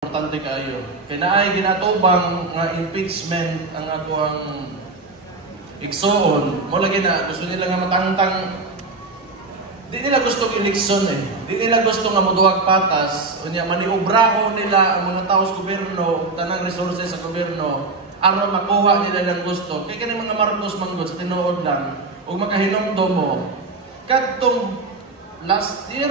Importante kayo. Kaya naay ginatubang nga impeachment ang ako ang igsoon. Mo lagi na gusto nila nga matangtang. Di nila gusto eleksyon eh. Di nila gusto nga moduwag patas. Unya maniobraho nila ang mga tao sa gobyerno, tanang resources sa gobyerno aron makuha nila ng gusto. Kaya kani mga Marcos manggod sa tinuod lang ug makahinomdom mo. Kadtong last year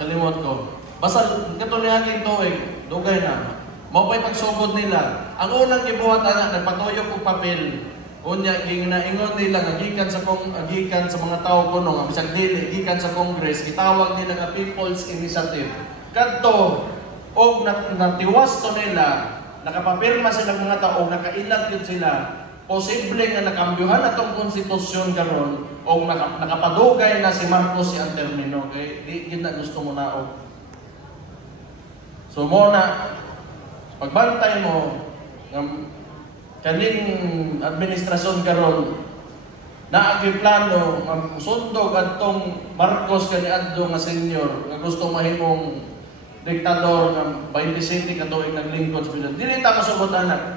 kalimot ko. Basta katulihangin tuig, dugay na. Maupay pagsugod nila. Ang unang gibuhat ana nagpatuyok og papel. Unya ginaingon nila nga gikan sa mga tawo kuno nga bisag dili gikan sa Congress, gitawag nila nga People's Initiative. Kadto og natiwas to nila, nakapapirma sila mga tao, nakailag yun sila. Posible nga nakambyuhan atong konstitusyon karon o nakapadugay na si Marcos ang termino. Okay? Di na gusto mo na og so muna, pagbantay mo, kaning administrasyon karon na ang plano, sundog atong Marcos kaniadto nga senior, nga gusto mahimong diktador ng 27 katuig naglingkod sa Pilipinas. Dili ta masubot anak.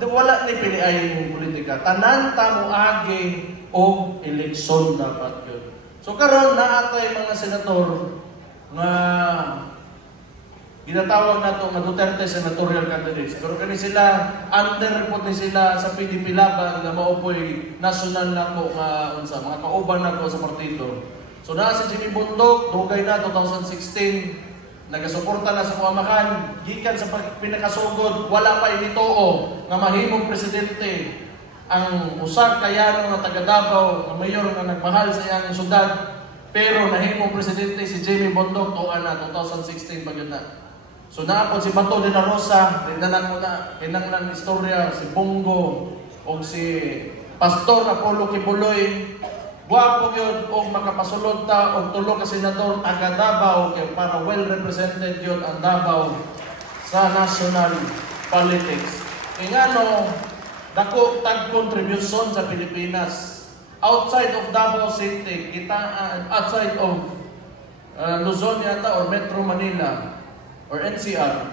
Wala ni piliay yung politika. Tanan ta mo agi o eleksyon dapat yun. So karon naatay mga senator nga ginatawag nato nga Duterte senatorial candidates. Pero kani sila under report ni sila sa PDP laban nga maupoy national nako nga unsa mga kauban nako sa partido. So naa si Jimmy Bundok dugay na 2016 nagasuporta na sa pamakan gikan sa pinakasugod wala pa inituo nga mahimong presidente ang usa kayano nga taga Davao nga mayor nga nagmahal sa iyang syudad pero nahimong presidente si Jimmy Bundok tuwa na 2016 pagyud na. So naapod si Bato de la Rosa, rindanan mo na, kinanglan istorya, si Bongo, o si Pastor Apollo Kibuloy. Guwapo yun, o makapasulod ta, o tulo ka senador, taga Davao, kaya para well represented yun ang Davao sa national politics. E nga no, dako tag contribution sa Pilipinas. Outside of Davao City, kita, outside of Luzon yata or Metro Manila, or NCR,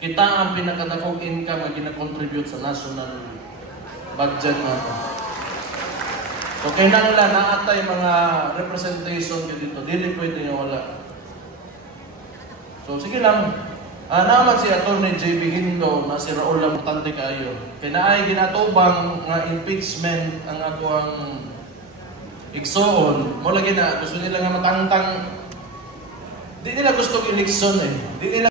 kita ang pinakadakong income na gina-contribute sa national budget natin. So, kailangan naatay mga representation yun dito. Dili pwede yung wala. So, sige lang. Naman si Atty. J.B. Hindo na si Raul Lamutante kayo. Kaya naay ginatubang nga impeachment ang ako ang igsoon. Mo lagi na, gusto nila nga matangtang. Di nila gusto eleksyon eh. Di nila